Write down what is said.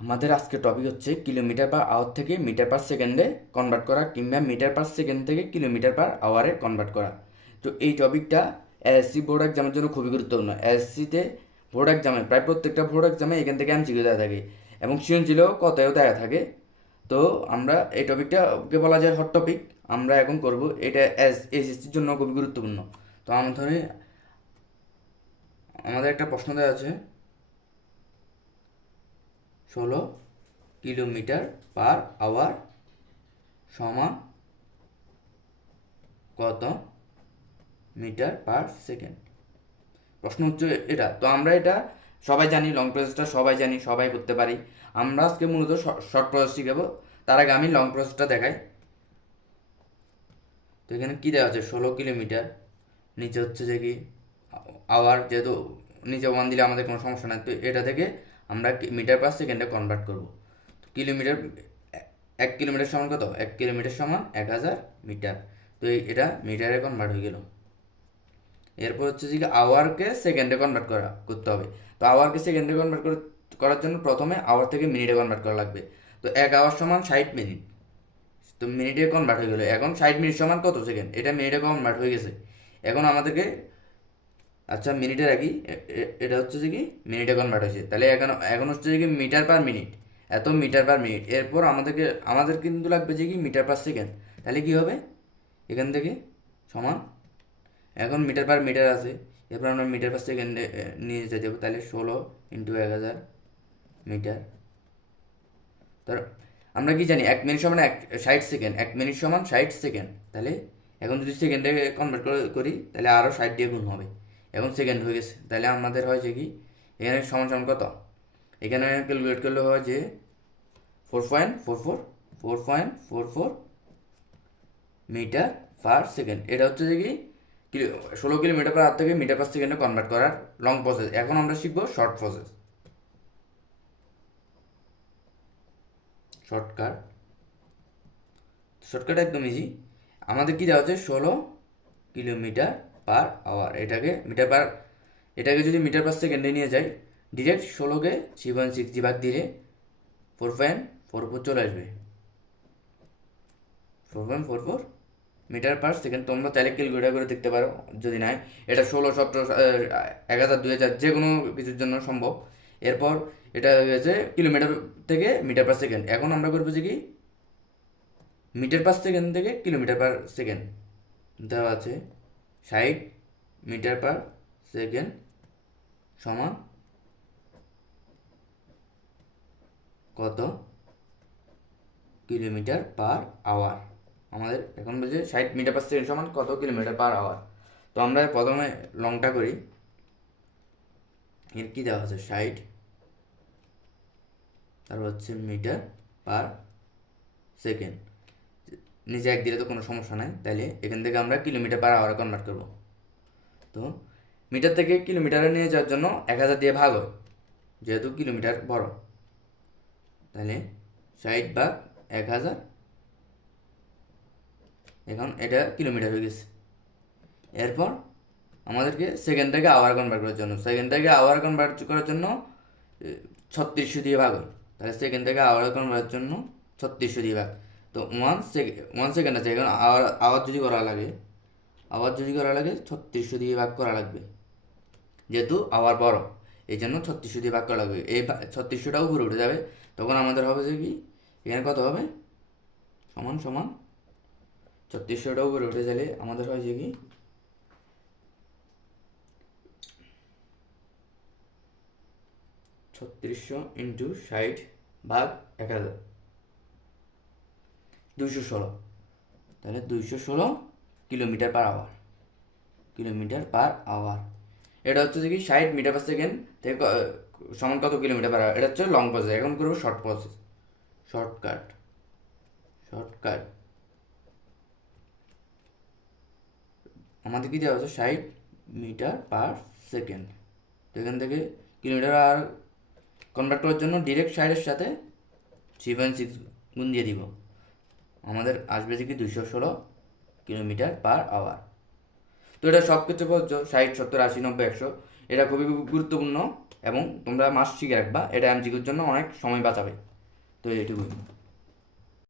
আমাদের আজকে টপিক হচ্ছে কিলোমিটার পার আওয়ার থেকে মিটার পার সেকেন্ডে কনভার্ট করা কিংবা মিটার পার সেকেন্ড থেকে কিলোমিটার পার আওয়ারে কনভার্ট করা। তো এই টপিকটা এসএসসি বোর্ড এক্সামের জন্য খুবই গুরুত্বপূর্ণ। এসএসসিতে বোর্ড এক্সামে প্রায় প্রত্যেকটা বোর্ড এক্সামে এখান থেকে এমসিকিউ দেওয়া থাকে এবং সৃজনশীলও কতও দেওয়া থাকে। তো আমরা এই টপিকটাকে বলা যায় হট টপিক আমরা এখন করব এটা এস এসএসসির জন্য খুবই গুরুত্বপূর্ণ। তো আমাদের আমাদের একটা প্রশ্ন দেওয়া আছে। ষোলো কিলোমিটার পার আওয়ার সমান কত মিটার পার সেকেন্ড? প্রশ্ন হচ্ছে এটা। তো আমরা এটা সবাই জানি লং প্রসেসটা সবাই জানি, সবাই করতে পারি। আমরা আজকে মূলত শর্ট প্রসেস শিখাবো তার আগে আমি লং প্রসেসটা দেখাই। তো এখানে কী দেওয়া আছে? ষোলো কিলোমিটার। নিচে হচ্ছে যে কি আওয়ার যেহেতু নিচে ওয়ান দিলে আমাদের কোনো সমস্যা নাই। তো এটা থেকে আমরা মিটার পার সেকেন্ডে কনভার্ট করব। কিলোমিটার, এক কিলোমিটার সমান কত? এক কিলোমিটার সমান এক হাজার মিটার তো এটা মিটারে কনভার্ট হয়ে গেল। এরপর হচ্ছে যে আওয়ারকে সেকেন্ডে কনভার্ট করা, করতে হবে। তো আওয়ারকে সেকেন্ডে কনভার্ট করার জন্য প্রথমে আওয়ার থেকে মিনিটে কনভার্ট করা লাগবে। তো এক আওয়ার সমান ষাট মিনিট তো মিনিটে কনভার্ট হয়ে গেলো। এখন ষাট মিনিট সমান কত সেকেন্ড এটা মিনিটে কনভার্ট হয়ে গেছে। এখন আমাদেরকে আচ্ছা মিনিটে রাখি এটা হচ্ছে যে কি? মিনিটে কনভার্ট হয়েছে। তাহলে এখন এখন হচ্ছে যে কি? মিটার পার মিনিট এত মিটার পার মিনিট এরপর আমাদেরকে, আমাদের কিন্তু লাগবে যে কি? মিটার পার সেকেন্ড তাহলে কি হবে? এখান থেকে সমান। এখন মিটার পার মিটার আছে। এরপর আমরা মিটার পার সেকেন্ডে নিয়ে যেতে হবে। তাহলে ষোলো ইন্টু এক হাজার মিটার। তার আমরা কি জানি? এক মিনিট সমান এক, ষাট সেকেন্ড এক মিনিট সমান ষাট সেকেন্ড তাহলে এখন যদি সেকেন্ডে কনভার্ট করি, তাহলে আরও ষাট দিয়ে গুণ হবে। এখন সেকেন্ড হয়ে গেছে। তাহলে আমাদের হয় যে কি? এখানে সমান সমান কত? এখানে ক্যালকুলেট করলে হয় যে four point four four four point four four metre per second এটা হচ্ছে যে কি? ষোলো কিলোমিটার পার থেকে মিটার পার সেকেন্ডে কনভার্ট করার লং প্রসেস এখন আমরা শিখব শর্ট প্রসেস শর্টকাট শর্টকাট একদম ইজি আমাদের কি দেওয়া হচ্ছে ষোলো কিলোমিটার পার আওয়ার এটাকে মিটার পার এটাকে যদি মিটার পার সেকেন্ডে নিয়ে যাই ডিরেক্ট ষোলোকে থ্রি পয়েন্ট সিক্স ভাগ দিলে ফোর পয়েন্ট ফোর ফোর চলে আসবে। Four point four four metre per second তোমরা চাইলে ক্যালকুলেটার করে দেখতে পারো, যদি নাই, এটা ষোলো, সতেরো এক হাজার, দুই হাজার, যে কোনো কিছুর জন্য সম্ভব। এরপর এটা হয়ে গেছে কিলোমিটার থেকে মিটার পার সেকেন্ড এখন আমরা করব যে কি? মিটার পার সেকেন্ড থেকে কিলোমিটার পার সেকেন্ড দেওয়া আছে। ষাট মিটার পার সেকেন্ড সমান কত? Kilometre per hour. আমাদের এখন বলছে ষাট মিটার পার সেকেন্ড সমান কত? Kilometre per hour. তো আমরা প্রথমে লংটা করি। এর কী দেওয়া আছে? ষাট তারপর হচ্ছে মিটার পার সেকেন্ড। নিচে এক দিলে তো কোনো সমস্যা নাই। তাহলে এখান থেকে আমরা কিলোমিটার পার আওয়ারে কনভার্ট করব। তো মিটার থেকে কিলোমিটারে নিয়ে যাওয়ার জন্য এক হাজার দিয়ে ভাগ হয়, যেহেতু কিলোমিটার বড়। তাহলে ষাট ভাগ এক হাজার, এখন এটা কিলোমিটার হয়ে গেছে। এরপর আমাদেরকে সেকেন্ড থেকে আওয়ার কনভার্ট করার জন্য সেকেন্ড থেকে আওয়ার কনভার্ট করার জন্য ছত্রিশশো দিয়ে ভাগ হয়। তাহলে সেকেন্ড থেকে আওয়ার কনভার্টের জন্য ছত্রিশশো দিয়ে ভাগ। তো ওয়ান সেকেন্ড ওয়ান সেকেন্ড আছে, এখন আওয়ার আওয়ার যদি করা লাগে আওয়ার যদি করা লাগে, ছত্রিশশো দিয়ে ভাগ করা লাগবে। যেহেতু আওয়ার বড় এই জন্য ছত্রিশশো দিয়ে ভাগ করা লাগবে। এই ছত্রিশশোটা উপরে উঠে যাবে, তখন আমাদের হবে যে কি, এখানে কত হবে? সমান সমান, ছত্রিশশোটা উপরে উঠে গেলে আমাদের হয় যে কি? ছত্রিশশো ইন্টু ষাট ভাগ এক হাজার। দুইশো ষোলো। তাহলে দুইশো ষোলো kilometre per hour kilometre per hour এটা হচ্ছে যে কি, ষাট মিটার পার সেকেন্ড থেকে সমান কত কিলোমিটার পার আওয়ার এটা হচ্ছে লং প্রসেস এখন করব শর্ট প্রসেস শর্টকাট শর্টকাট আমাদের কি দেওয়া হচ্ছে ষাট মিটার পার সেকেন্ড তো এখান থেকে কিলোমিটার আর কনভার্ট করার জন্য ডিরেক্ট ষাটের সাথে থ্রি পয়েন্ট সিক্স গুণ দিয়ে দিব। আমাদের আসবে যে কি দুইশো ষোলো কিলোমিটার পার আওয়ার। তো এটা সব কিছু বলছো, ষাট, সত্তর, আশি, নব্বই, একশো, এটা খুবই গুরুত্বপূর্ণ এবং তোমরা মাস শিখে রাখবা, এটা এমজিকিউর জন্য অনেক সময় বাঁচাবে। তো এইটুকুই।